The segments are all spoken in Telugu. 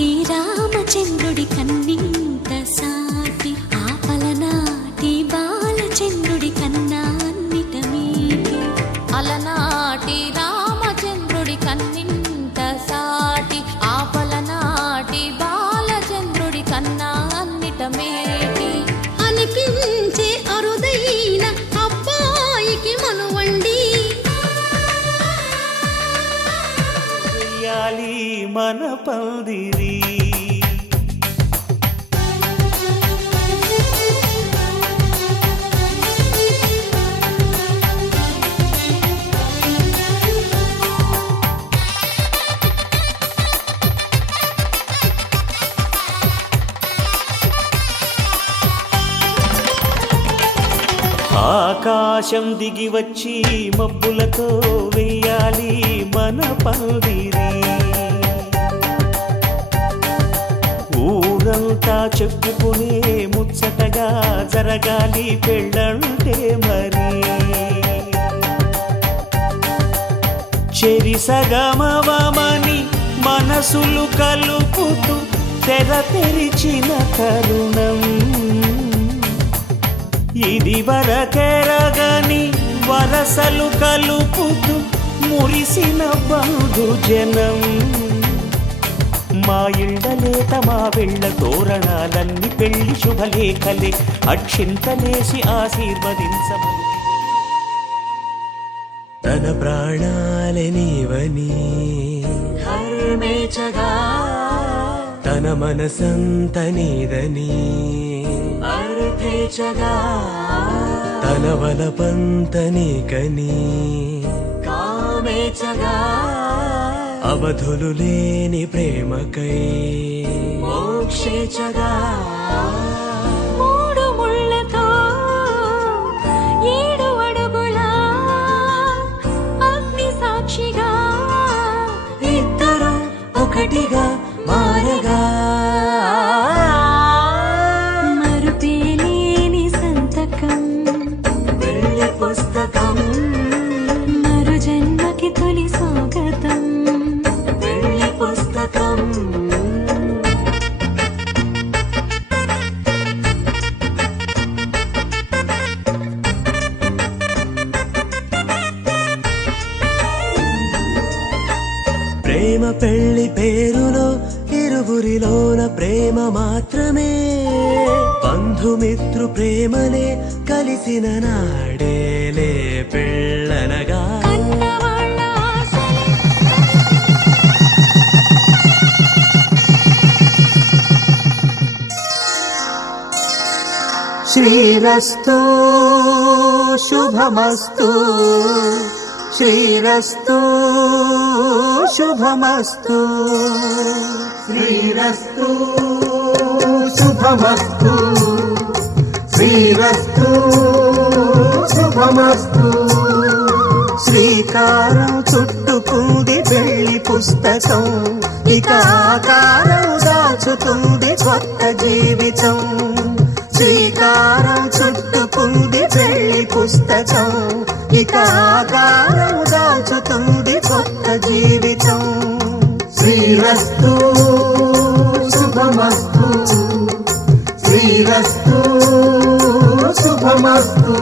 అలనాటి రామచంద్రుడి కన్నింత సాటి ఆపలనాటి బాలచంద్రుడి కన్నా అన్నిట మీటి అలనాటి రామచంద్రుడి కన్నింత సాటి ఆపలనాటి బాలచంద్రుడి కన్నా అన్నిట మేటి అనిపించే అరుదైన అబ్బాయికి మనువండి మన పందిరి ఆకాశం దిగి వచ్చి మబ్బులతో వెయ్యాలి మన పందిరి ఊరంతా చెప్పుకునే ముచ్చటగా జరగాలి పెళ్ళంటే మరి చెరిసగమవమని మనసులు కలుపుతూ తెర తెరిచిన తరుణం ఇది వరకెరగని వరసలు కలుపుతూ మురిసిన బంధుజనం మా ఇళ్ళలేత మా వెళ్ళ తోరణాలన్నీ పెళ్లి శుభలేఖలే అక్షింతలేసి ఆశీర్వదించమని తన ప్రాణాలే నీవని హర్మేచగా తన మనసంత నీదని అర్థేచగా తన వలపంత నీకని కామేచగా అవధులు లేని ప్రేమకై మోక్షేచగా మూడు ముళ్ళతో 7 అడుగుల అగ్ని సాక్షిగా ఇద్దరు ఒకటిగా మారగా మరుపేలేని సంతకం వెళ్ళి పుస్తకం మరు జన్మకి తొలి స్వాగతం వెళ్ళి పుస్తకం ప్రేమ పెళ్లి పేరులో ఇరువురిలోన ప్రేమ మాత్రమే బంధుమిత్రు ప్రేమలే కలిసిన నాడేలే పెళ్ళనగా కన్నవాళ్ళ ఆశలే శ్రీరస్తు శుభమస్తు శ్రీరస్తు శుభమస్తు శ్రీరస్తు శుభమస్తు శ్రీరస్తు శుభమస్తు శ్రీకారం చుట్టుకుంది పెళ్లి పుస్తకం ఇక ఆకారం దాచుతుంది కొత్త జీవితం శ్రీకారం చుట్టుకుంది పెళ్లి పుస్తకం ఇక ఆకారం దాచుతుంది కొత్త జీవితం శ్రీరస్తు శుభమస్తు శ్రీరస్తు శుభమస్తు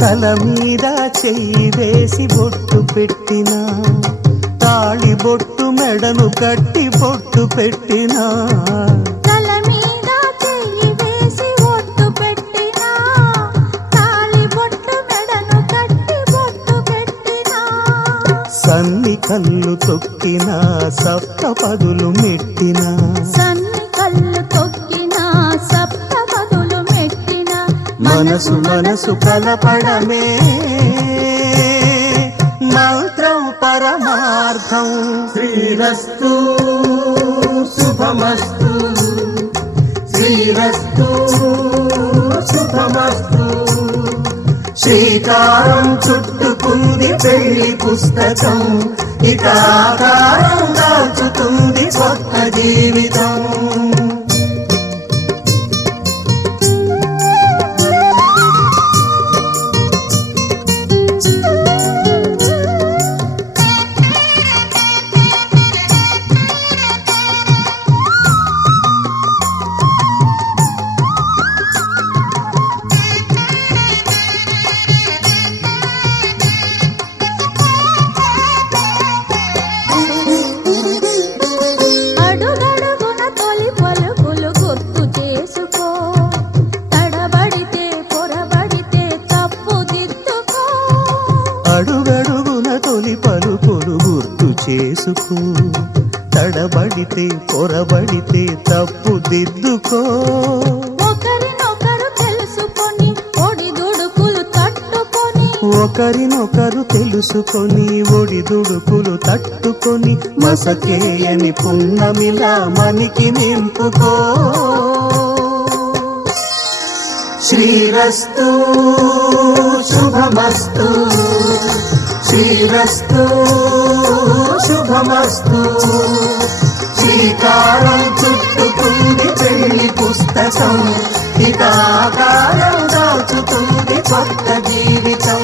తల మీద చెయ్యి వేసి బొట్టు పెట్టినా తాళి బొట్టు మెడను కట్టి బొట్టు పెట్టినా తల మీద చెయ్యి వేసి ఒట్టు పెట్టినా తాళి బొట్టు మెడను కట్టి బొట్టు పెట్టినా సన్ని కళ్ళు తొక్కినా సప్త పదులు మెట్టినా సన్ని కళ్ళు తొక్కినా సప్త పదులు మెట్టినా మనసు మనసు కలపడమే మంత్రం పరమార్థం శ్రీరస్తు శుభమస్తు శ్రీరస్తు శుభమస్తు. శ్రీకారం చుట్టుకుంది పెళ్లి పుస్తకం, ఇక ఆకారం దాచుతుంది కొత్త జీవితం. అడుగడుగున తొలి పలుకులు గుర్తు చేసుకో, తడబడితే పొరబడితే తప్పు దిద్దుకో. అడుగడుగున తొలి పలుకులు గుర్తు చేసుకో, తడబడితే పొరబడితే తప్పు దిద్దుకో. ఒకరినొకరు తెలుసుకొని ఒడిదుడుకులు తట్టుకొని, ఒకరినొకరు తెలుసుకొని ఒడిదుడుకులు తట్టుకొని మసకేయని పున్నమిలా మనికి నింపుకో. శ్రీరస్తు శుభమస్తు. శ్రీరస్తు శుభమస్తు. శ్రీకారం చుట్టుకుంది పెళ్లి పుస్తకం, ఇక ఆకారం దాచుతుంది కొత్త జీవితం.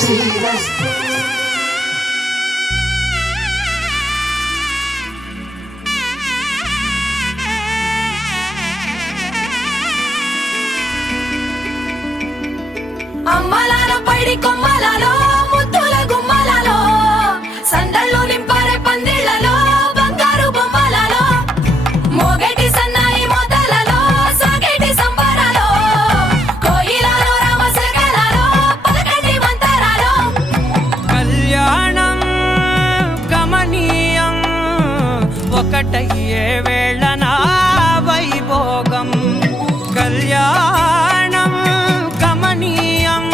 శ్రీరస్తు. అమ్మలాల పైడి కొమ్మలలో ముద్దుల గుమ్మలలో సందళ్ళు నింపారే పందిళ్లలో బంగారు బొమ్మలలో మోగేటి సన్నాయి మోతలలో సాగేటి సంబరాలో కోయిలలో రామశకలలో పలకటి మంతరాలో. కళ్యాణం గమనీయం ఒకటయ్యే వేళన వైభోగం. కళ్యాణం గమనీయం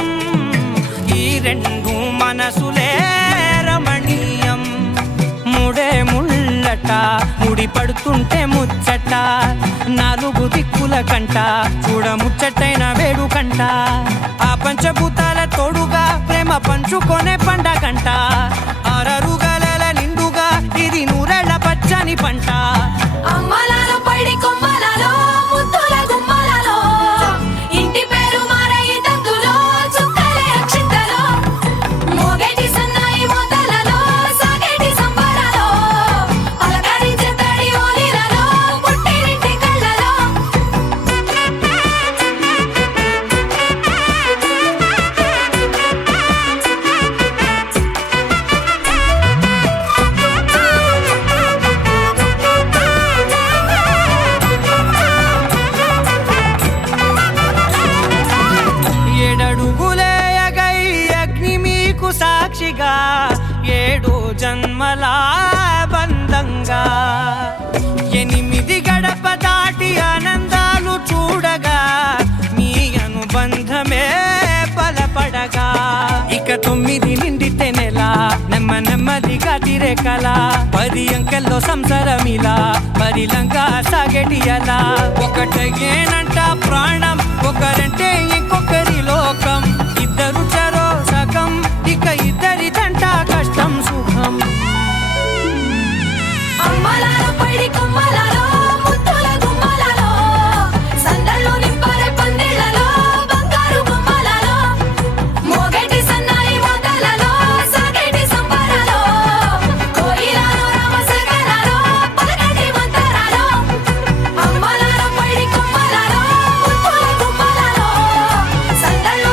ఈ రెండు మనసులే రమణీయం. ముడే ముళ్ళట ముడి పడుతుంటే ముచ్చట, నాలుగు దిక్కుల కంట చూడ ముచ్చటైన వేడుకంట. ఆ పంచభూతాల తోడుగా ప్రేమ పంచుకొనే పండగంట. ఆరరుగల నిండుగా ఇది నూరెళ్ళ పచ్చని పంట. అమ్మలాల పైడి కొమ్మలలో ముద్దుల గుమ్మలలో ఇంటి పేరు మారయి తందులో చుక్కలే అక్షింతలో మోగేటి సన్నాయి మోతలలో సాగేటి సంబరాలో పలకరించే తడి ఓలిలలో పుట్టినింటి కళ్ళలో. ఏడడుగులే ఎగై అగ్ని మీకు సాక్షిగా, ఏడు జన్మల బంధంగా. 8 గడప దాటి ఆనందాలు చూడగా మీ అనుబంధమే బలపడగా. ఇక 9 నిండితే నెల నెమ్మదిగా తిరే కల. 10 అంకెల్లో సంసారమిలా పరిలంగా సాగేటి అలా. ఒకటేనంట ప్రాణం ఒకరంటే ఇంకొకరి లోకం. ఇద్దరు చరో సగం ఇక ఇద్దరిదంట కష్టం సుఖం. అమ్మలాల పైడి కొమ్మలలో ముద్దుల గుమ్మలలో సందళ్ళు నింపారే పందిళ్లలో బంగారు బొమ్మలలో మోగేటి సన్నాయి మోతలలో సాగేటి సంబరాలో కోయిలలో రామశకలలో పలకటి మంతరాలో. అమ్మలాల పైడి కొమ్మలలో ముద్దుల గుమ్మలలో సందళ్ళు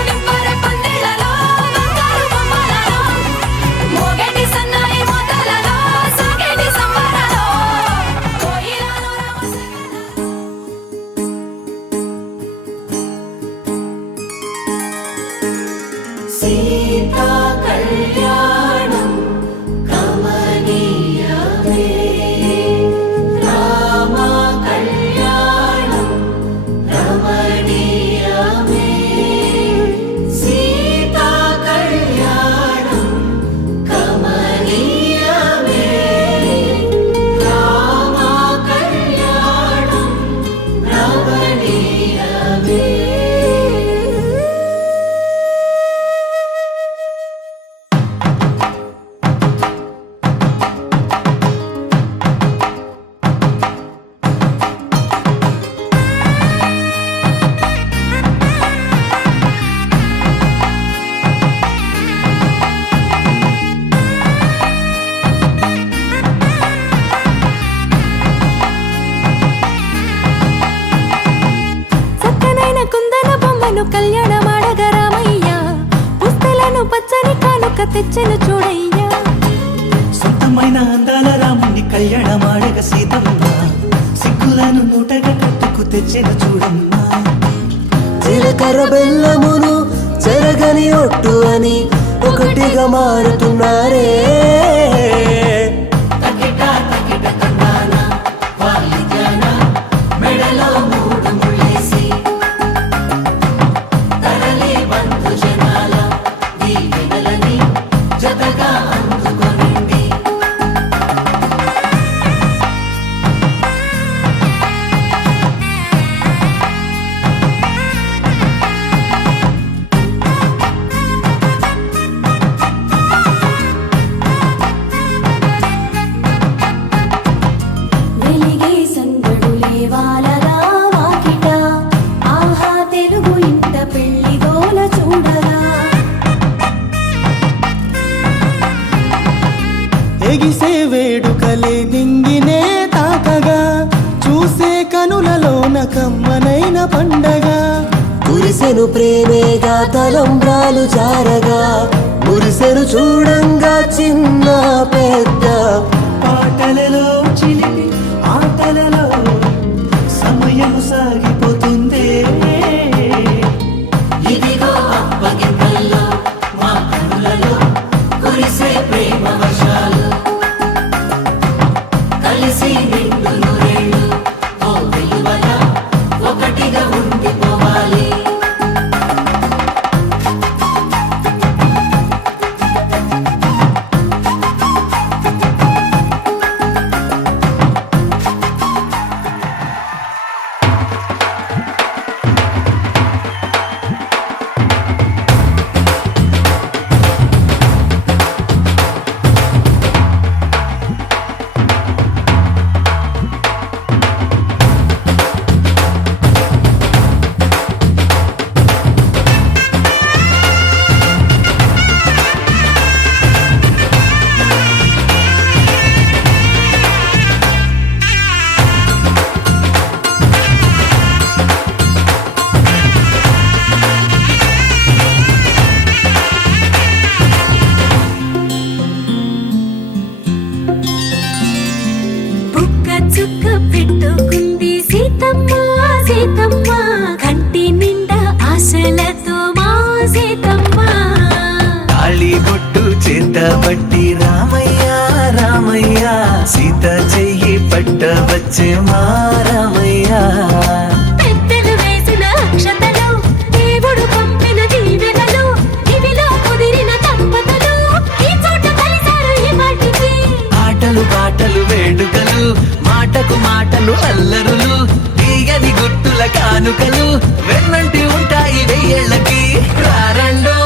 తెచ్చెను చూడయ్యా. సొంతమైన అందాల రాముని కళ్యాణమాడగ సీతమ్మ సిగ్గులను మూటగా కట్టుకు తెచ్చిన చూడమ్మా. జీలకర్ర బెల్లమును చెరగని ఒట్టు అని ఒకటిగా మారుతున్నారే. వెలిగే సందడులే వాలగా వాకిట ఆహా తెలుగు ఇంట పెళ్లి గోల చూడగా ఎగిసే వేడుకలే నింగినే తాకగా చూసే కనులలోన కమ్మనైన పండగ. కురిసెను ప్రేమేగా తలంబ్రాలు జారగా మురిసెను చూడంగా చిన్న పెద్ద. పాటలలో చిలిపి ఆటలలో సమయము సాగిపోతుందే. ఇదిగో అప్పగింతల్లో మా కనులలో కురిసే ప్రేమ వర్షాలు కలిసి నిండు నూరేళ్ళు ఓ వెలువల ఒకటిగా ఉండిపోవాలి. బుక్క చుక్క పెట్టుకుంది సీతమ్మ సీతమ్మ కంటి నిండా ఆశలతో మా సీతమ్మ. తాళి బొట్టు చేత పట్టి రామయ్య రామయ్య సీత చెయ్యి పట్ట వచ్చే మా రామయ్య. పెద్దలు వేసిన అక్షతలు దేవుడు పంపిన దీవెనలు ఇవిలో కుదిరిన దంపతులు ఈ చోట కలిసారు ఈ వాటికి. ఆటలు పాటలు వేడుకలు మాటకు మాటలు అల్లరులు తీయని గుర్తుల కానుకలు వెన్నంటి ఉంటాయి వెయ్యేళ్ళకి. రారండో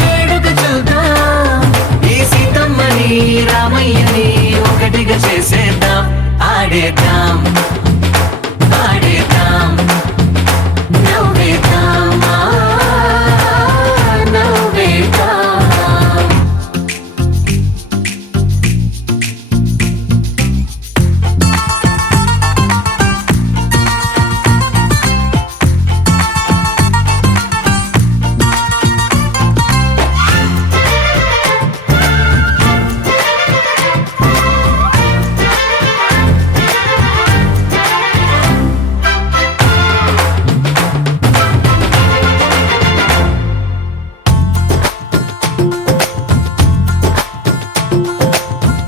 వేడుక చూద్దాం ఈ సీతమ్మని రామయ్యని ఒకటిగా చేసేద్దాం. ఆడేద్దాం ఆడేద్దాం నవ్వేద్దాం నవ్వేద్దాం.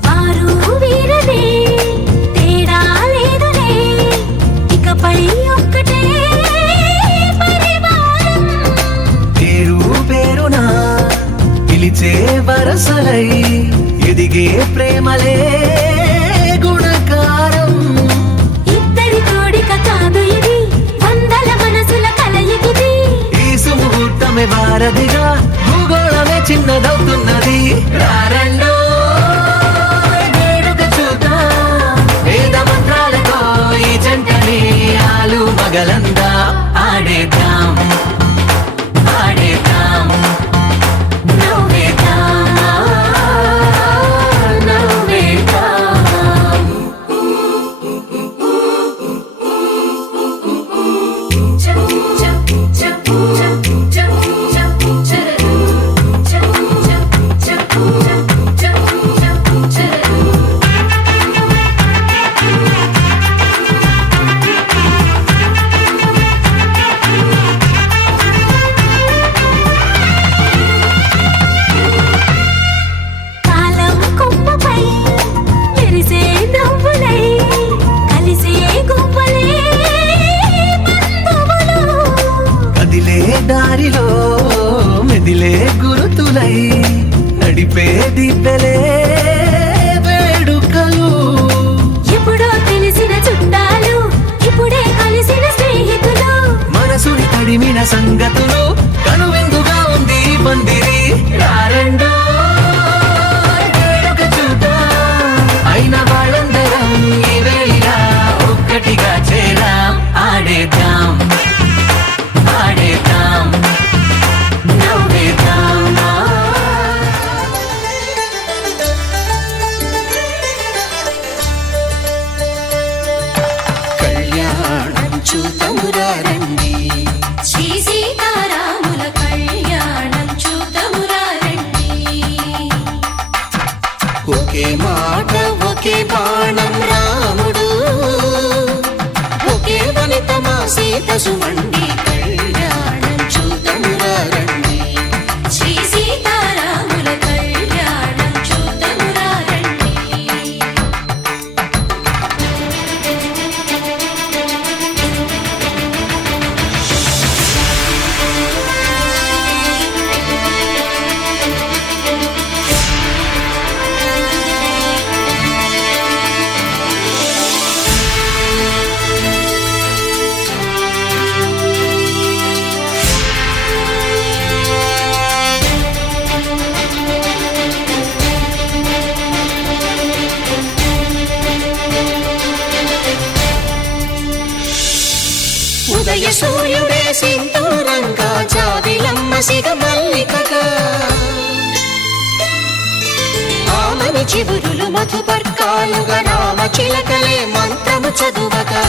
వారు వీరనే తేడా లేదులే ఇకపై ఒక్కటే పరివారం. పేరు పేరునా పిలిచే వరసలై ఎదిగే ప్రేమలే గుణకారం. ఇద్దరి కోడిక కాదు ఇది వందల మనసుల కలయికిది. ఈ సుముహూర్తమే వారధిగా భూగోళమే చిన్నదవుతున్నది. రారండో వేడుక చూద్దాం వేద మంత్రాలతో ఈ జంటని ఆలు మగలందా. ఆడేద్దాం ఆడేద్దాం నవ్వేద్దాం నవ్వేద్దాం. చ చ చ చ చ చ చ దాచిన సంగతులు కనువిందుగా ఉంది ఈ పందిరి రారండో వేడుక చూద్దాం అయిన వాళ్ళందరం ఈ వేళ ఒక్కటిగా చేరాం ఆడేద్దాం ఆడేద్దాం నవ్వేద్దాం కళ్యాణం చూతమురా రండి శ్రీ సీతారాముల కళ్యాణం చూద్దామురా రండి. ఒకే మాట ఒకే బాణం రాముడు ఒకే వనిత మా సీత సుమండి కళ్యాణం చూతమురా రండి శ్రీ సీతారాముల కళ్యాణం చూద్దామురా రండి. ఉదయ సూర్యుడే సింధూరంగా జాబిలమ్మ సిగ మల్లికగా ఆమని చివురులు మధుపర్కాలుగా రామ చిలకలే మంత్రము చదువగా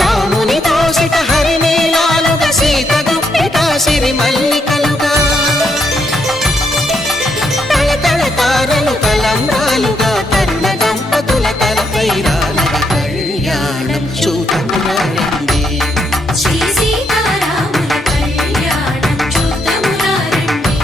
రాముని దోసిట హరినీలాలుగా సీత గుప్పిట సిరి మల్లికలుగా తళతళ తారలు తలంబ్రాలుగా తరుణ దంపతుల తలపై రాలగా కళ్యాణం చూతమురా రండి శ్రీ సీతారాముల కళ్యాణం చూద్దామురా రండి.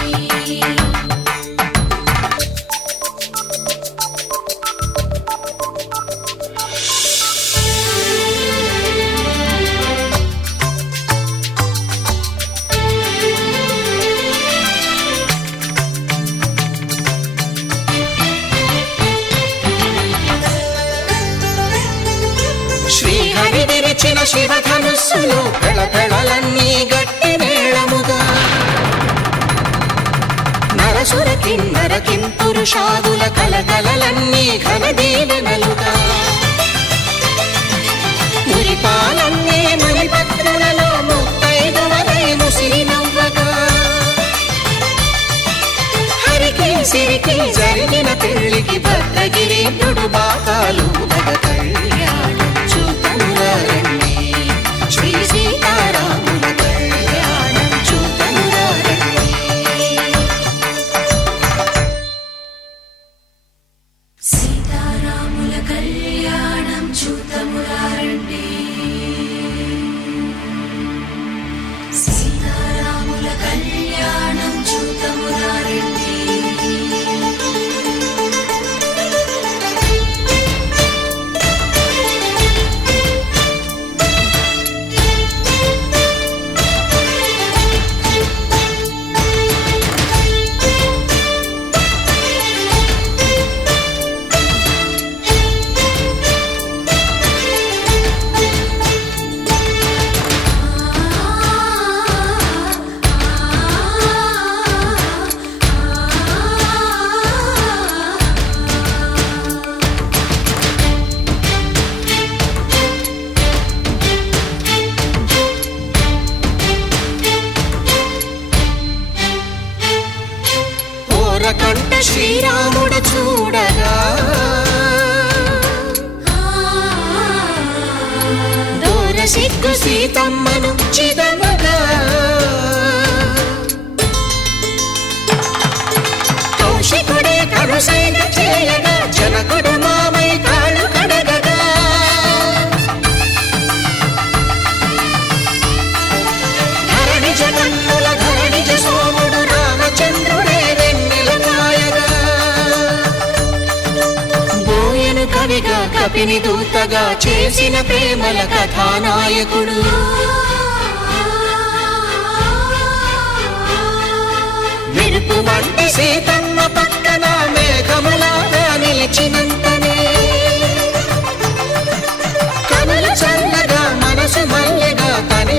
శ్రీహరి విరిచిన శివధనుస్సులు పెళపెళలన్నీ గట్టి మేళముగా నరసుర కిన్నర కింపురుషాదుల కలకలలన్నీ ఘన దీవెనలుగా మురిపాలన్నీ మణిపత్రులలో ముత్తైదువలై ముసిరి నవ్వగా హరికి సిరికి జరిగిన పెళ్లికి భద్రగిరీంద్రుడు బాకాలు మగ కళ్యాణం చూతమురా రండి శ్రీ సీతారాముల కళ్యాణం చూతమురా రండి సీతారాముల కళ్యాణం చూద్దామురా రండి. సీతారాముల కళ్యాణం చూద్దామురా రండి. కంట శ్రీరాముడు చూడగా దూర సిగ్గు సీతమ్మను చిదమగా కౌశికుడే కరుసైన చేయగా జనకుడు మామై కాళ్ళు కడగగా ధరణి జగన్నుల ధరణిజ సోముడు రామచంద్రుడే వెన్నెల కాయగా బోయను కవిగా కపిని దూతగా చేసిన ప్రేమల కథానాయకుడు మెరుపు వంటి సీతమ్మ పక్కన మేఘములాగా నిలిచినంతనే కనులు చల్లగా మనసు మల్లెగా తన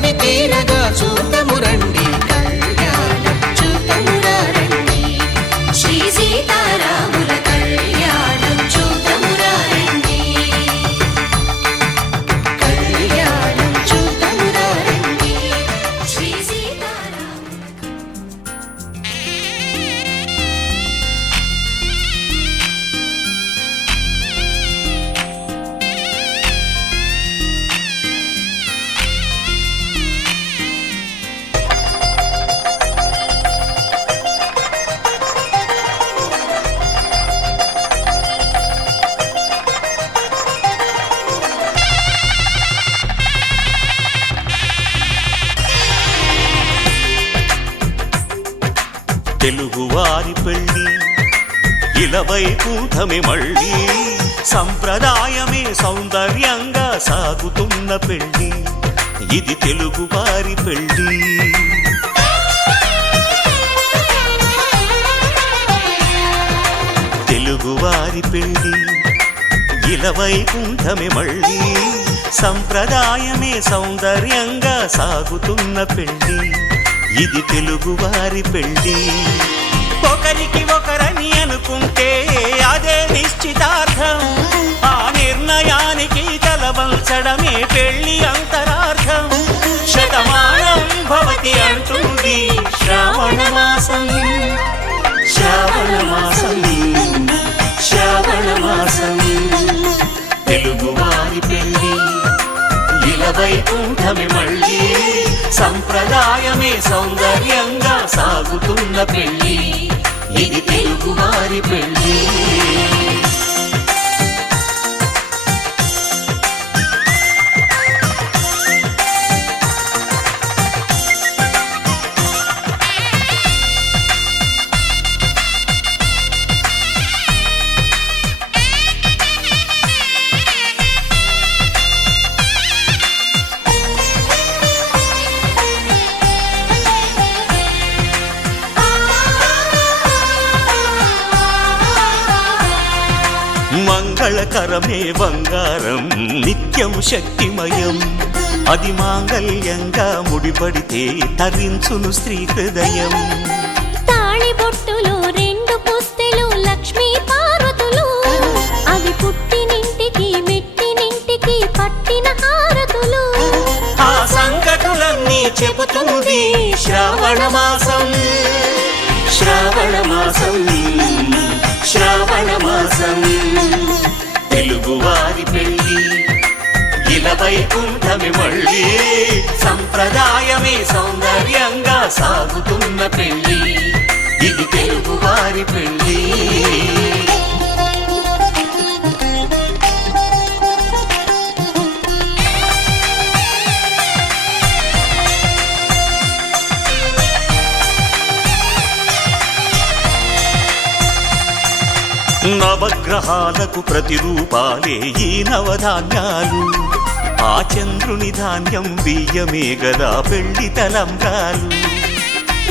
తెలుగువారి పెళ్ళి ఇలవైకుంఠమే మళ్ళీ సంప్రదాయమే సౌందర్యంగా సాగుతున్న పెళ్ళి ఇది తెలుగువారి పెళ్ళి తెలుగువారి పెళ్ళి ఇలవైకుంఠమే మళ్ళీ సంప్రదాయమే సౌందర్యంగా సాగుతున్న పెళ్ళి ఇది తెలుగువారి పెళ్ళి ఒకరికి ఒకరని అనుకుంటే అదే నిశ్చితార్థం ఆ నిర్ణయానికి తలవంచడమే పెళ్ళి అంతరార్థం శతమానం భవతి అంటుంది శ్రావణ మాసం శ్రావణ మాసం శ్రావణ మాసం తెలుగువారి పెళ్ళి ఇలవైకుంఠమే మళ్ళీ సంప్రదాయమే సౌందర్యంగా సాగుతున్న పెళ్ళి ఇది తెలుగువారి పెళ్ళి మంగళకరమే బంగారం నిత్యం శక్తిమయం అది మాంగళ్యంగా ముడిపడితే తరించును స్త్రీ హృదయం తాళి బొట్టులో రెండు పుస్తెలు లక్ష్మీ పార్వతులు అవి పుట్టినింటికి మెట్టినింటికి పట్టిన హారతులు ఆ సంగతులన్నీ చెబుతుంది శ్రావణ మాసం శ్రావణ మాసం శ్రావణ మాసం తెలుగువారి పెళ్ళి ఇలవైకుంఠమే మళ్ళీ సంప్రదాయమే సౌందర్యంగా సాగుతున్న పెళ్ళి ఇది తెలుగువారి పెళ్ళి నవగ్రహాలకు ప్రతిరూపాలే ఈ నవధాన్యాలు ఆ చంద్రుని ధాన్యం బియ్యమే గదా పెళ్లి తలంబ్రాలు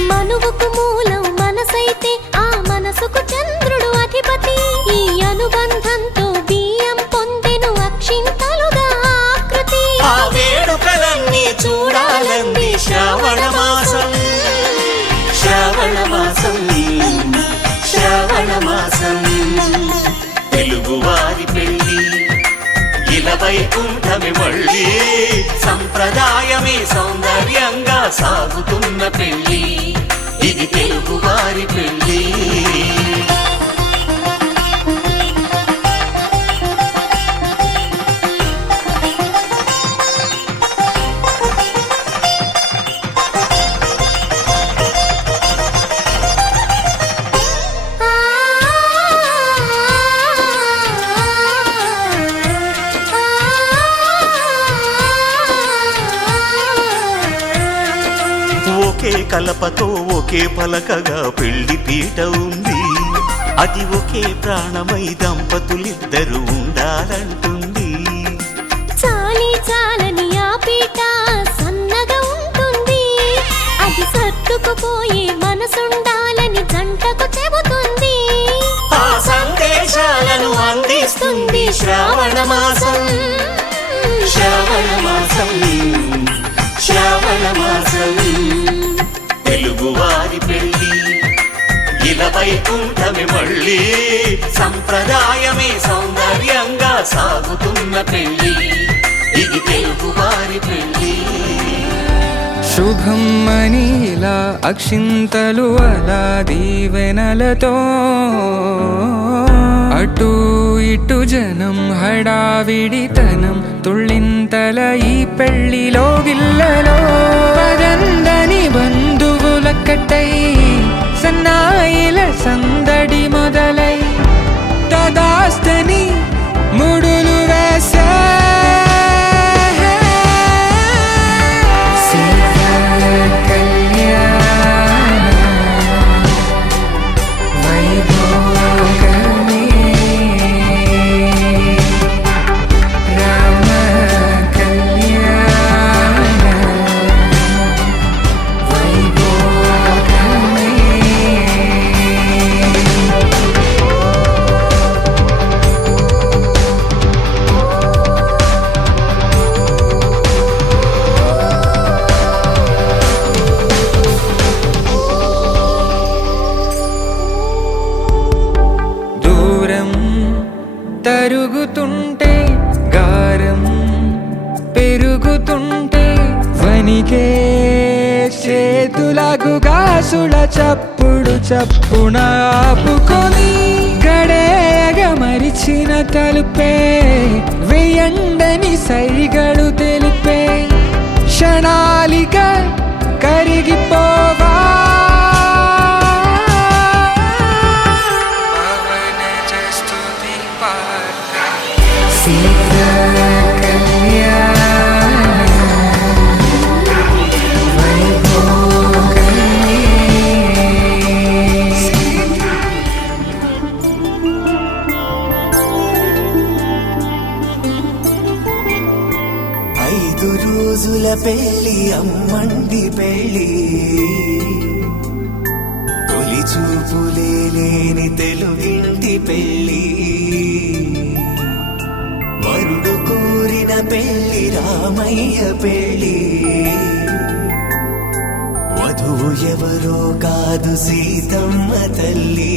మనువుకు మూలం మనసైతే ఆ మనసుకు చంద్రుడు అధిపతి ఈ అనుబంధంతో బియ్యం పొందెను అక్షింతలుగా ఆకృతి ఆ వేడుకలన్నీ చూడాలంది శ్రావణ మాసం శ్రావణ మాసం శ్రావణ మాసం తెలుగువారి పెళ్ళి ఇలవైకుంఠమే మళ్ళీ సంప్రదాయమే సౌందర్యంగా సాగుతున్న పెళ్ళి ఇది తెలుగువారి పెళ్ళి ఒకే కలపతో ఒకే పలకగా పెళ్లి పీట ఉంది అది ఒకే ప్రాణమై దంపతులిద్దరూ ఉండాలంటుంది చాలి చాలని ఆ పీట సన్నగా ఉంటుంది అది సర్దుకుపోయే మనసుండాలని జంటకు చెబుతుంది ఆ సందేశాలను అందిస్తుంది శ్రావణ మాసం శ్రావణ మాసం శ్రావణ మాసం తెలుగువారి పెళ్ళి ఇలవైకుంఠమే మళ్ళీ సంప్రదాయమే సౌందర్యంగా సాగుతున్న పెళ్ళి ఇది తెలుగువారి పెళ్ళి శుభం అని ఇలా అక్షింతలు అలా దీవెనలతో అటు ఇటు జనం హడావిడితనం తుళ్ళింతల ఈ పెళ్లిలో గిల్లలో పదందని బంధువులక్కటై సన్నాయిల సందడి మొదలై తదాస్తని ముడులు వేసా పనికే చేతులకు గాసుల చప్పుడు చప్పున ఆపుకొని గడేగ మరిచిన తలుపే వెయ్యండని సైగడు తెలిపే క్షణాలిక కరిగిపోవా రోజుల పెళ్ళి అమ్మంది పెళ్ళి తొలి చూపులే లేని తెలుగింటి పెళ్ళి వరుడు కోరిన పెళ్ళి రామయ్య పెళ్ళి వధువు ఎవరో కాదు సీతమ్మ తల్లి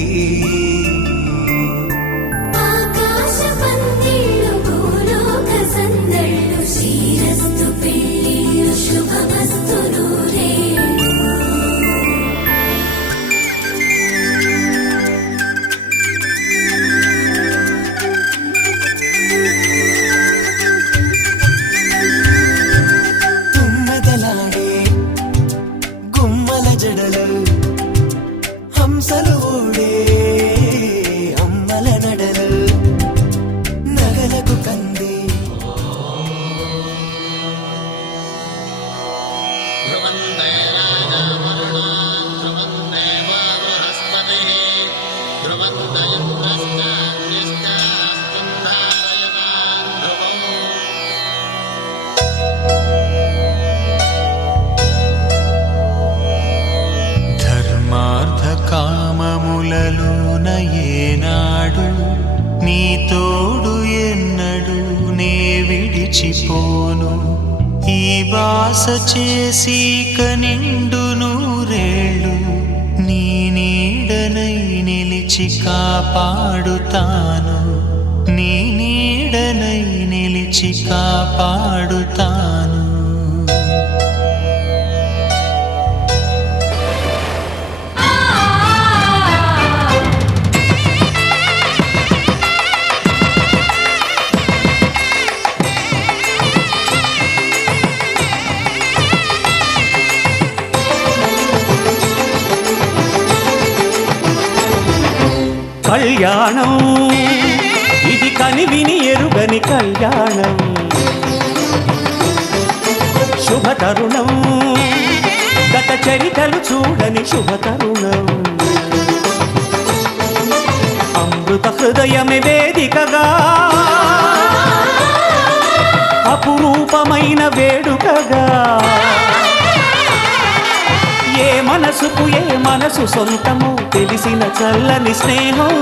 కామములలోన ఏనాడు నీ తోడు ఎన్నడు నే విడిచిపోను ఈ బాస చేసి కనిండు నూరేళ్ళు నీ నీడనై నిలిచి కాపాడుతాను నీ నీడనై నిలిచి కాపాడుతాను కళ్యాణం ఇది కనివిని ఎరుగని కళ్యాణం శుభతరుణం గత చరితలు చూడని శుభతరుణం అమృత హృదయమే వేదికగా అపురూపమైన వేడుకగా ఏ మనసుకు ఏ మనసు సొంతము తెలిసిన చల్లని స్నేహం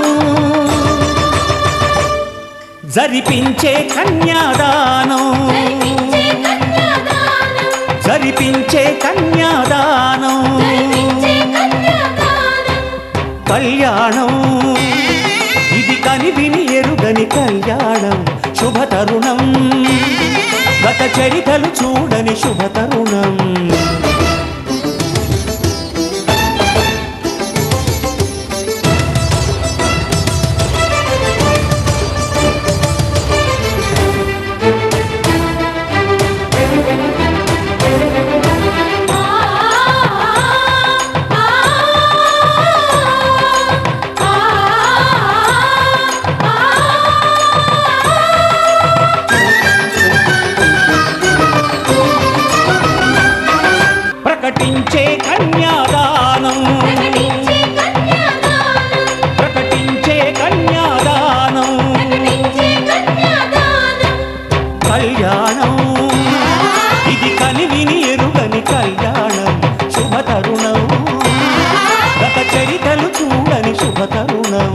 జరిపించే కన్యాదానం జరిపించే కన్యాదానం కళ్యాణం ఇది కనివిని ఎరుగని కళ్యాణం శుభతరుణం గత చరితలు చూడని శుభతరుణం ప్రకటించే కన్యాదానం ప్రకటించే కన్యాదానం కళ్యాణం ఇది కనివిని ఎరుగని కళ్యాణం శుభతరుణం గత చరితలు చూడని శుభతరుణం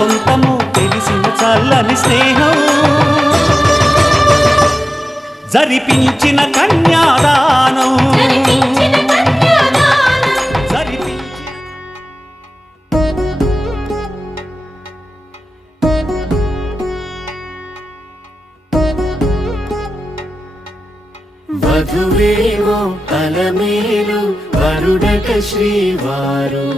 సొంతము తెలిసిన చల్లని స్నేహం జరిపించిన కన్యాదానం జరిపించిన కన్యాదానం. వధువేవో అలమేలు వరుడట శ్రీవారు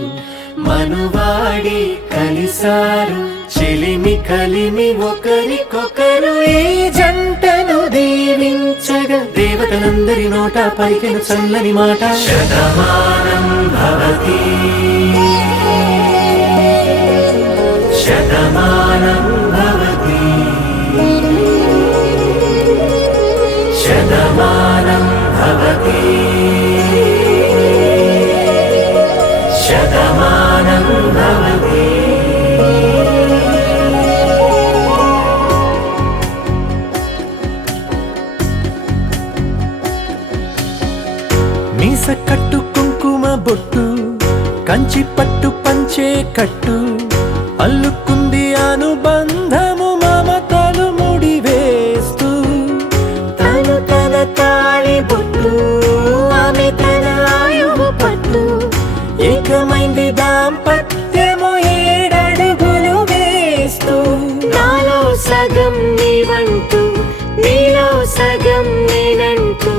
మనువాడి కలిసారు చెలిమి కలిమి ఒకరికొకరు ఈ జంటను దీవించగా దేవతలందరి నోట పలికిన చల్లని మాట శతమానం భవతి శతమానం భవతి శతమానం భవతి శతమానం భవతి మీస కట్టు కుంకుమ బొట్టు కంచి పట్టు పంచే కట్టు అల్లుకుంది అనుబంధము మమతలు ముడివేస్తూ తను తన తాళి బొట్టు ఆమె తన ఆయువు పట్టు ఏకమైంది దాంపత్యము 7 అడుగులు వేస్తూ నాలో సగం నీవంటూ నీలో సగం నేనంటూ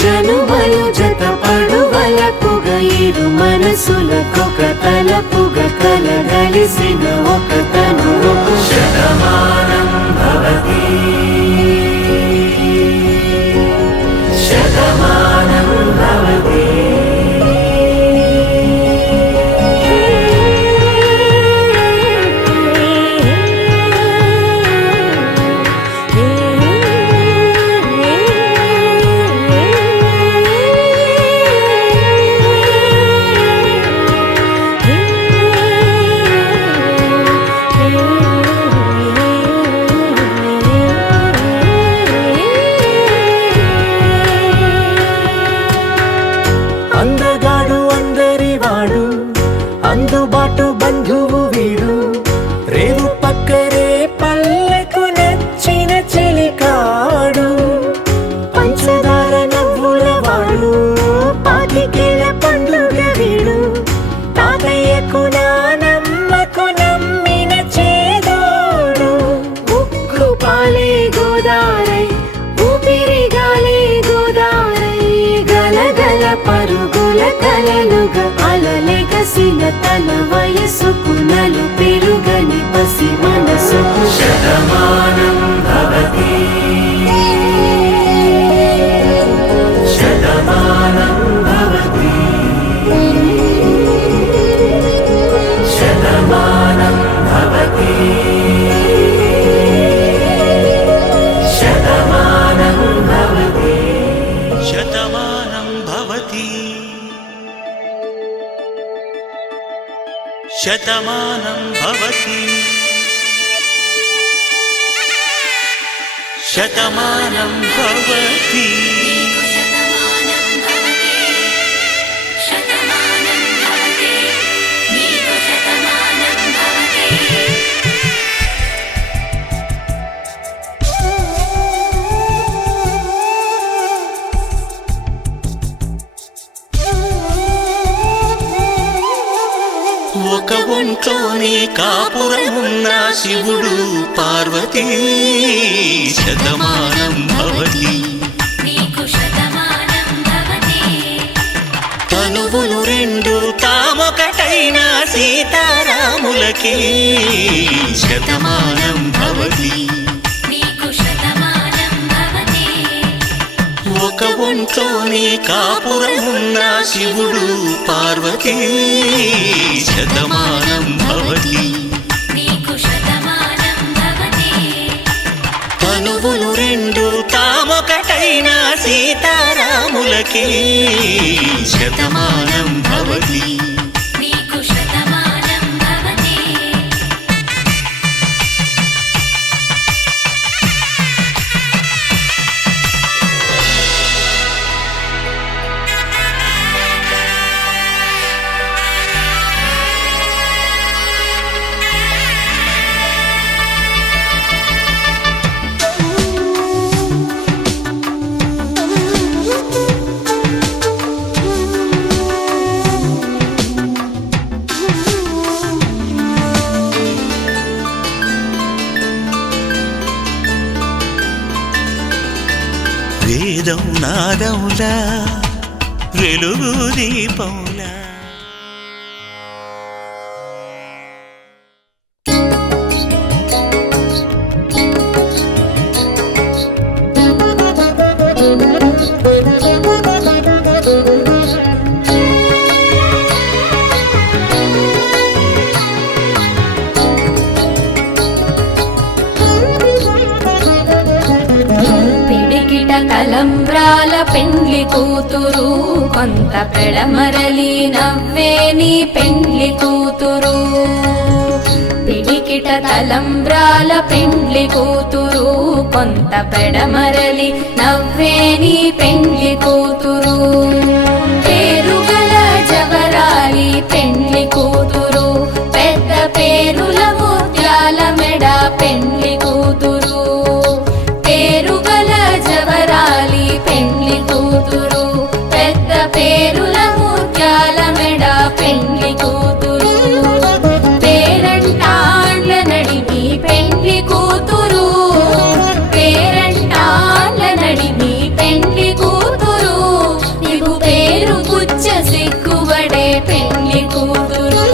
జనుమలు జతపడువలపుగా ఇరు మనసులకొక తలపుగా కలగలిసిన ఒక తనువు శతమానం భవతి శతమానం భవతి అందగాడు అందరివాడు అందుబాటు బంధువు వీడు రేవు పక్కరే పల్లెకు నచ్చిన చెలికాడు పంచదార నవ్వుల వాడు పాతికేల పండుగ వీడు తాతయ్యకు నానమ్మకు నమ్మిన చేదోడు ఉక్కు పాలే గోదారై ఊపిరిగాలే గోదారై గలగల పరుగుల కలలుగా అలలెగసిన తన వయసుకు నలు పెరుగని పసి మనసుకు శతమానం భవతి శతమానం భవతి శతమానం భవతి శతమానం భవతి శతమానం భవతి శతమానం భవతి శతమానం భవతి శతమానం భవతి శతమానం భవతి నీకు శతమానం భవతి ఒక ఒంట్లోనే కాపురమున్న శివుడు పార్వతీ శతమానం భవతి నీకు శతమానం భవతి తనువులు రెండు తామొకటైన సీతారాములకి శతమానం భవతి నీకు శతమానం భవతి ఒక ఒంట్లోనే కాపురమున్న శివుడు పార్వతీ శతమానం భవతి నీకు శతమానం భవతి తనువులు రెండు తామొకటైన సీతారాములకి శతమానం భవతి నీకు శతమానం భవతి వేదం నాదములా వెలుగు దీపములా. తలంబ్రాల పెండ్లి కూతురు కొంత పెడమరలి నవ్వే నీ పెండ్లి కూతురు. పిడికిట తలంబ్రాల పెండ్లి కూతురు కొంత పెడమరలి నవ్వే నీ పెండ్లి కూతురు. పేరుగల జవరాలి పెండ్లి కూతురు పెద్ద పేరుల ముత్యాల మెడ పెండ్లి కూతురు. పేరుగల జవరాలి పెండ్లి కూతురు పెద్ద పేరుల ముత్యాల మెడ పెండ్లి కూతురు. పేరంటాండ్ల నడిమి పెండ్లి కూతురు పేరంటాండ్ల నడిమి పెండ్లి కూతురు. నీకు పేరు గుచ్చ సిగ్గుబడే పెండ్లి కూతురు.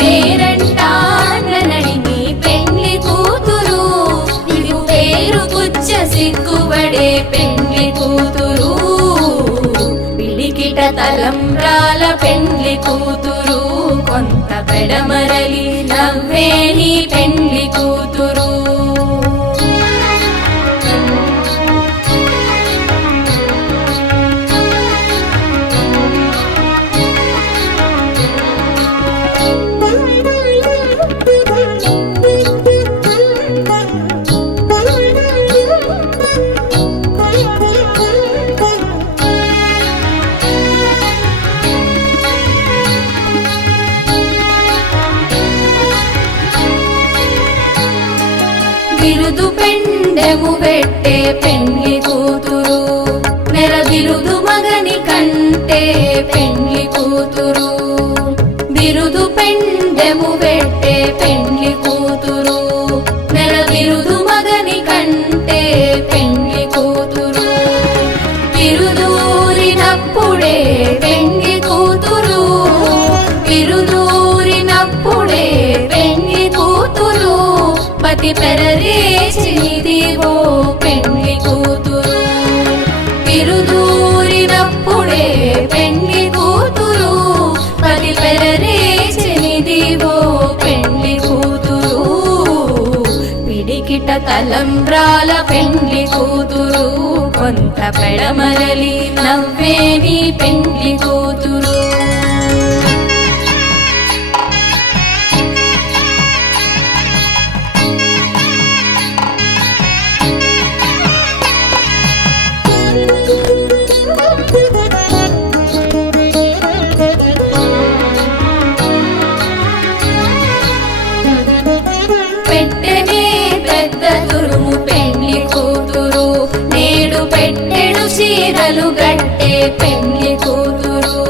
పేరంటాండ్ల నడిమి పెండ్లి కూతురు నీకు పేరు గుచ్చ సిగ్గుబడే పెండ్లి కూతురు. పిడికిట తలంబ్రాల పెండ్లి కూతురు కొంత పెడమరలి నవ్వే నీ పెండ్లి కూతురు. బిరుదు పెండెము పెట్టే పెండ్లి కూతురు నెర బిరుదు మగని కంటే పెండ్లి కూతురు. బిరుదు పెండెము పెట్టే పెండ్లి కూతురు నెర బిరుదు మగని కంటే పెండ్లి కూతురు. బిరుదూరినప్పుడే పెండ్లి కూతురు బిరుదూరినప్పుడే పెండ్లి కూతురు. పతి పెరరేచినిదివో పెండ్లి కూతురు. బిరుదూరినప్పుడే పెండ్లి కూతురు పతి పెరరేచినిదివో పెండ్లి కూతురు. పిడికిట తలంబ్రాల పెండ్లి కూతురు కొంత పెడమరలి నవ్వే నీ పెండ్లి కూతురు. పెట్టెనే పెద్ద తురుము పెండ్లి కూతురు నేడు పెట్టెడు చీరలు గట్టే పెండ్లి కూతురు.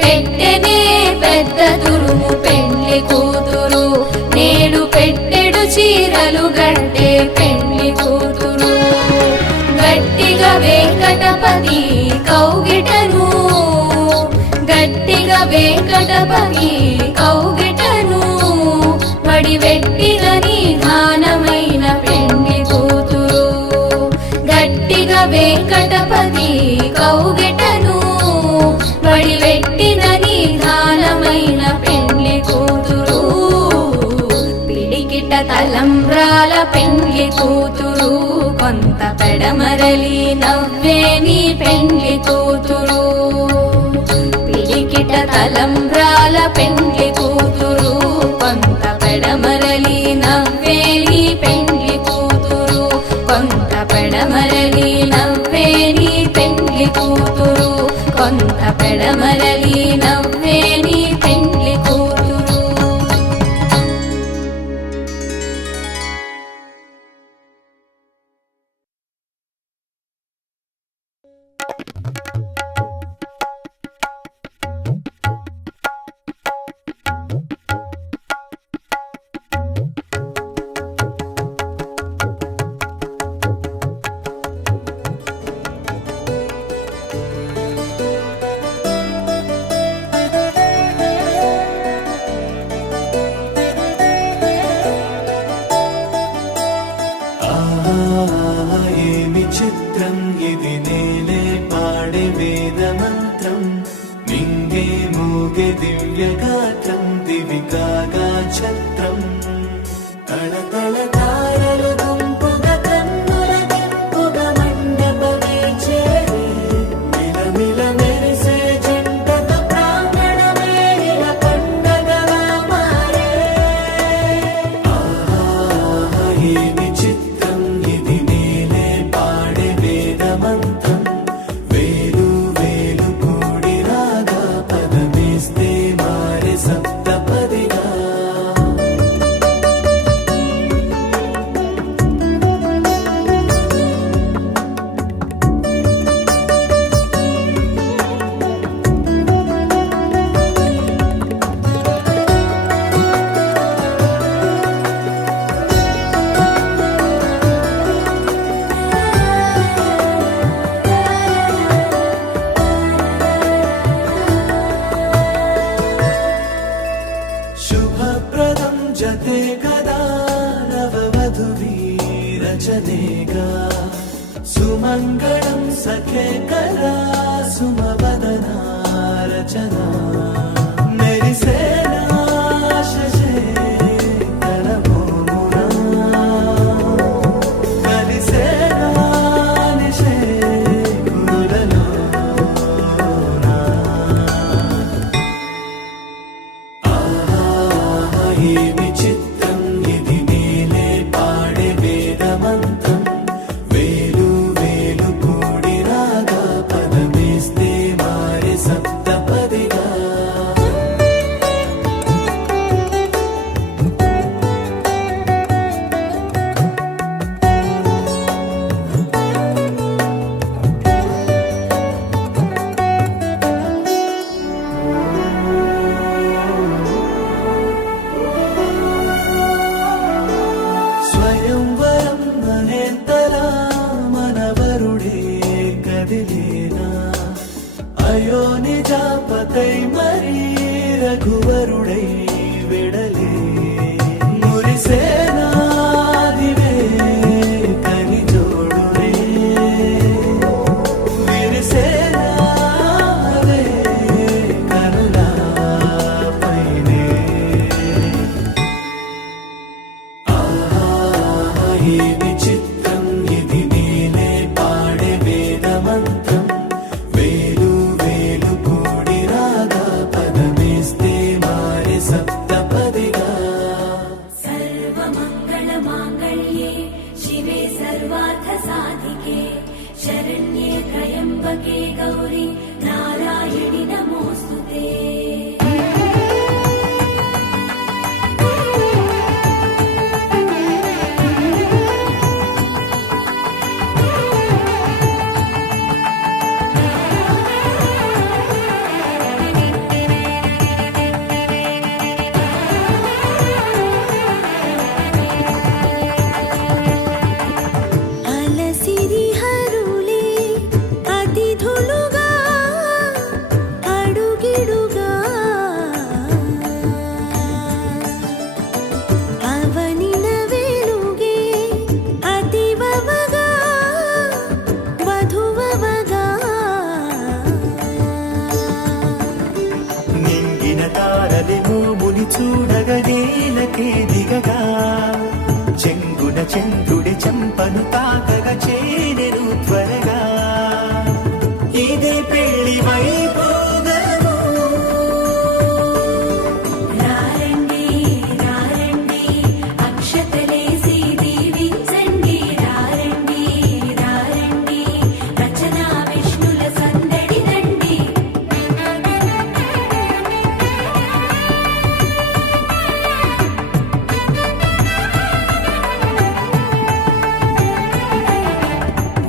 పెట్టెనే పెద్ద తురుము పెండ్లి కూతురు నేడు పెట్టెడు చీరలు గట్టే పెండ్లి కూతురు. గట్టిగా వెంకటపతి కౌగిటను గట్టిగా వెంకటపతి కౌగిటను వడివెట్టిన నిధానమైన పెండ్లి కూతురు. గట్టిగా వెంకటపతి కౌగిటను వడివెట్టిన నిధానమైన పెండ్లి కూతురు. పిడికిట తలంబ్రాల పెండ్లి కూతురు కొంత పెడమరలి నవ్వే నీ పెండ్లి కూతురు. పిడికిట తలంబ్రాల పెండ్లి కూతురు కొంత పెడమరలి నవ్వే నీ పెండ్లి కూతురు. కొంత పెడమరలి నవ్వే నీ పెండ్లి కూతురు. కొంత పెడమరలి నవ్వే నీ పెండ్లి కూతురు. రచనేగా సుమంగళం సఖే కరా సుమవదనా రచన మెరిసేనా శశే కరమోమునా కలిసేనా నిశే కురులలోనా ఆహా ఈ విచిత్రం ఇది మేలే పాడే వేదమంత్రం వేలు వేలు కూడి రాగా పదమేస్తే మారే సప్తపదిగా స్వయంవరం మహేంతరా మనవరుడే కదిలేనా అయో నిజాపతై మరీ రఘువరుడై వెడలే మురిసేనా దివే కని జోడునే విరిసేనా అవే కనులా పైనే ఆహా ఈ విచిత్రం ఇది నేనే పాడే వేదమంత్రం వేలు వేలు కూడి రాగా పదమేస్తే మారే సప్తపదిగా सर्वमङ्गलमाङ्गल्ये शिवे सर्वार्थसाधिके शरण्ये त्र्यम्बके गौरि नारायणि नमोऽस्तु ते అలసిరి హరులే అతిథులుగా అడుగిడుగా అవనిన వెలుగే అతివవగా వధువవగా నింగిన తారలి మోముని చూడగనేలకే దిగగా చెంగున చంద్రుడి చెంపను తాకగా చేరెను త్వరగా ఇదే పెళ్లి వైభోగము రారండి రారండి అక్షతలేసి దీవించండి రారండి రారండి రచనా విష్ణుల సందడి దండి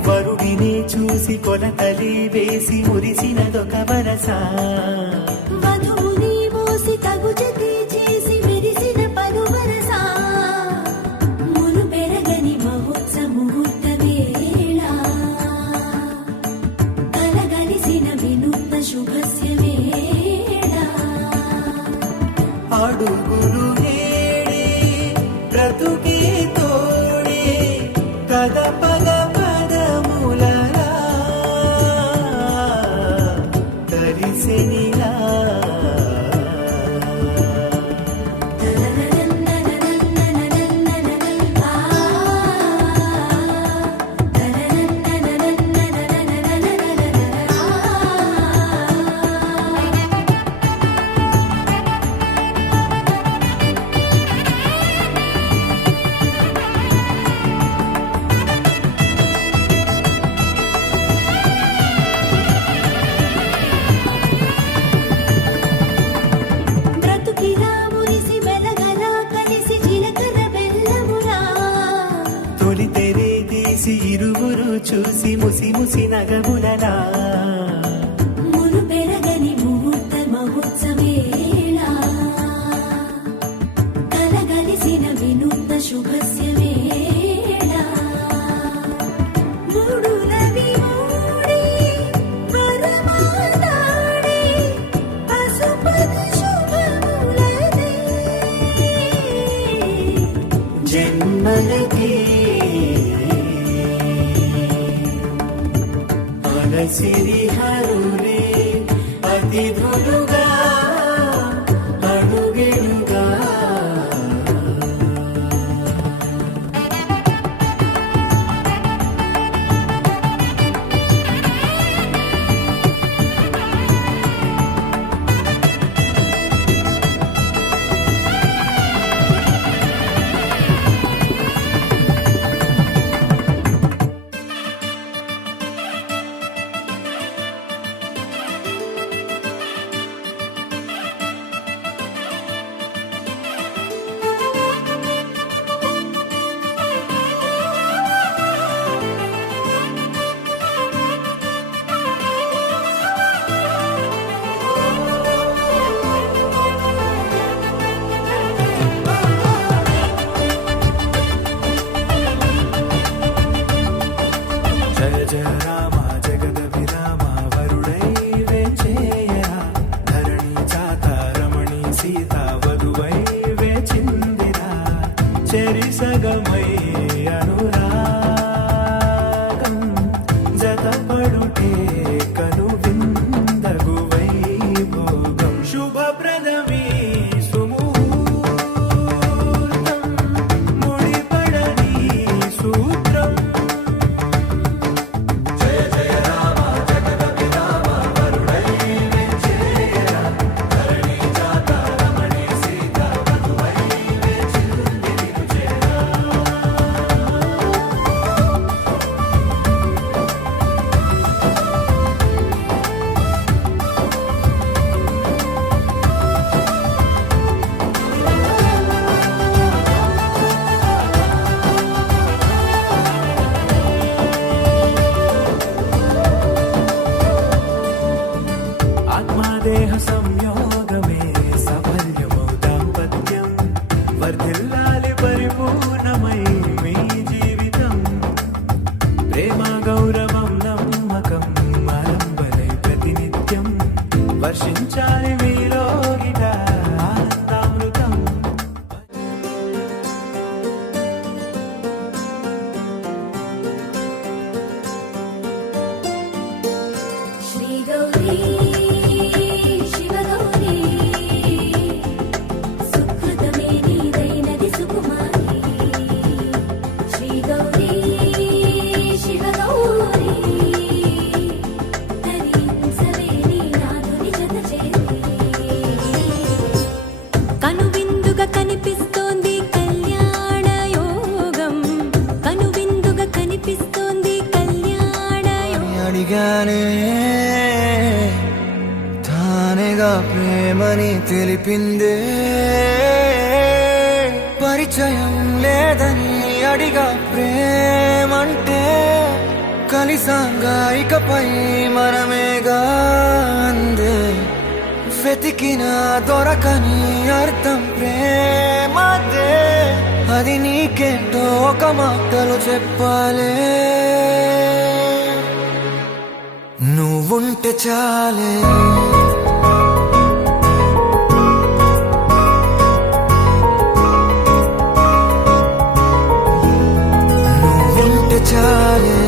వరుడినే చూసి కొలతలి వేసి మురిసినదొక వరస వధువుని మోసి తగు జతి చేసి విరిసిన పలువరస మును పెరగని మహోత్సముహూర్త వేళ కలగలిసిన వినూత్న శుభస్య వేళ అడుగులు ఏడే బ్రతుకే తోడే కదపగ పదములరా తరిసెనిలా బ్రతుకిరా మురిసి మెలగలా కలిసి జీలకర్ర బెల్లమురా తొలి తెరే తీసి ఇరువురు చూసి ముసి ముసి నగములలా మును పెరగని ముహూర్త మహోత్సవేళ కలగలిసిన వినూత్న శుభస్య వేళ మూడులవి మూడి పరమానాడే పశుపతి శుభములదే జన్మలకి సిరి హరురే అతిథులుగా అడుగెడుగా జయ జయ రామ జగదభిరామ వరుడై వేంచేయరా ధరణి చాత రమణి సీత వధువై వేచిందిరా చెరి సగమై అనురాగం జతపడుటే కను విందగు వైభోగం శుభప్రదమీ సుముహూర్తం ముడిపడని సూత్రం ఆత్మదేహ సంయోగమే సఫల్యమౌ దాంపత్యం వర్ధిల్లాలి పరిపూర్ణమై మీ జీవితం ప్రేమ గౌరవం నమ్మకం ఆలంబనై ప్రతినిత్యం వర్షించాలి మీలో గిట ఆనందామృతం శ్రీ గౌరీ శివగౌరీ సుకృతమే నీదైనది సుకుమారి శ్రీ గౌరీ శివగౌరీ ధరించవే నీ నాదుని జత చేరి కనువిందుగా కనిపిస్తోంది కళ్యాణ యోగం కనువిందుగా కనిపిస్తోంది కళ్యాణ యోగం అడిగానే తానేగా ప్రేమని తెలిపిందే పరిచయం లేదని అడిగా ప్రేమంటే కలిసాంగా ఇకపై మనమేగా అందే వెతికిన దొరకని అర్థం ప్రేమదే అది నీకేంటో ఒక మాటలు చెప్పాలే నువ్వుంటే చాలే నువ్వుంటే చాలే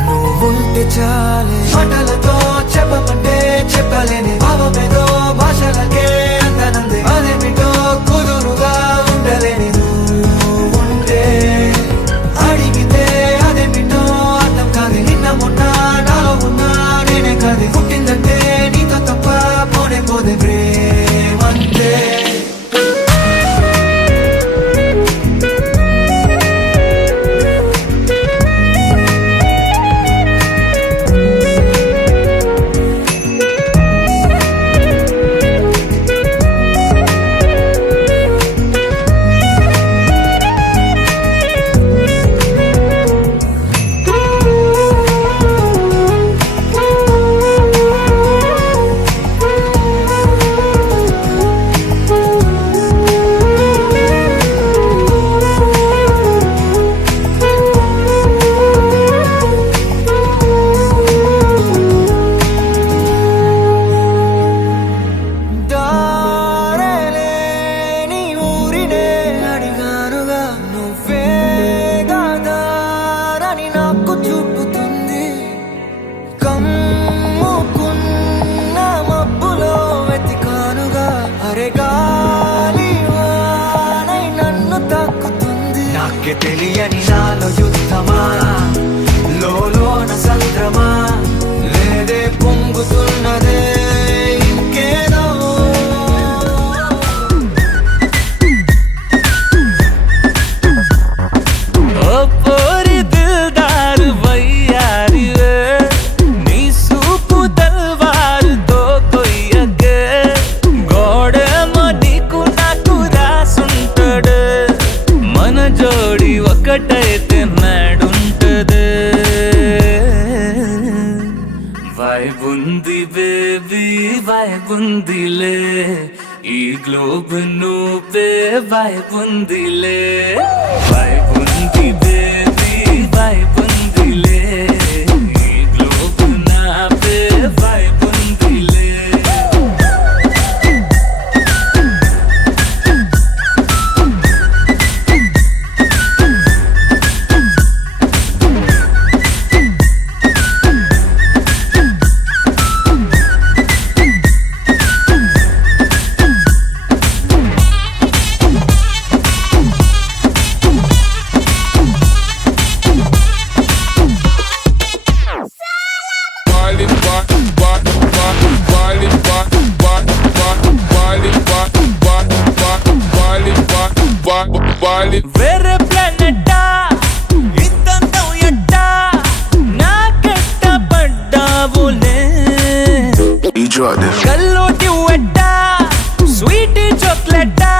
నువ్వుంటే చాలే మాటలతో చెప్పమంటే చెప్పలేని భావమేదో భాషలకే అందనందే అదేమిటో కుదురుగా ఉండలేని నువ్వుంటే అడిగితే అదేమిటో అర్థం కాదు నిన్న మొన్న నాలో ఉన్నా నేనే కాదు పుట్టిందంటే నీతో తప్ప పోనే పోదే ప్రేమంతే వైబ్ ఉంది బేబీ వైబ్ ఉందిలే ఈ గ్లోబ్ నువ్వే వైబ్ ఉందిలే వైబ్ ఉంది బేబీ వైబ్ ఉందిలే ఈ గ్లోబ్ నావే వైబ్ ఉందిలే వేరే ప్లానెట్టా ఇద్దంతం ఎట్టా నాకెట్ట పడ్డావులే కల్లోటి వెట్టా స్వీట్ చాక్లెట్టా